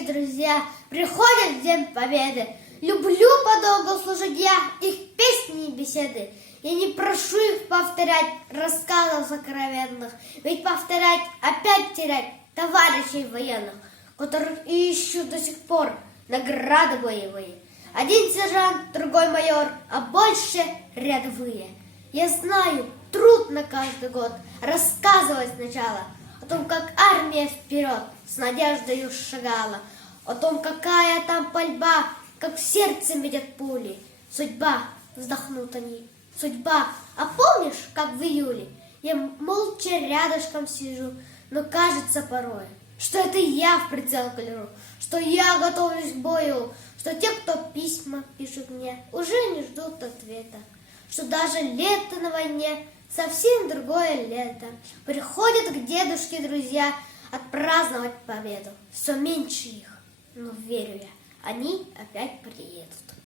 дедушки, друзья, приходят в День Победы. Люблю подолгу слушать я их песни и беседы. Я не прошу их повторять рассказов сокровенных, ведь повторять опять терять товарищей военных, которых ищут до сих пор награды боевые. Один сержант, другой майор, а больше рядовые. Я знаю, трудно каждый год рассказывать сначала о том, как армия вперед с надеждою шагала, о том, какая там пальба, как в сердце медят пули. Судьба, вздохнут они, судьба, а помнишь, как в июле я молча рядышком сижу, но кажется порой, что это я в прицел гляжу, что я готовлюсь к бою, что те, кто письма пишут мне, уже не ждут ответа, что даже лето на войне совсем другое лето. Приходят к дедушке друзья отпраздновать победу. Все меньше их, но верю я, они опять приедут.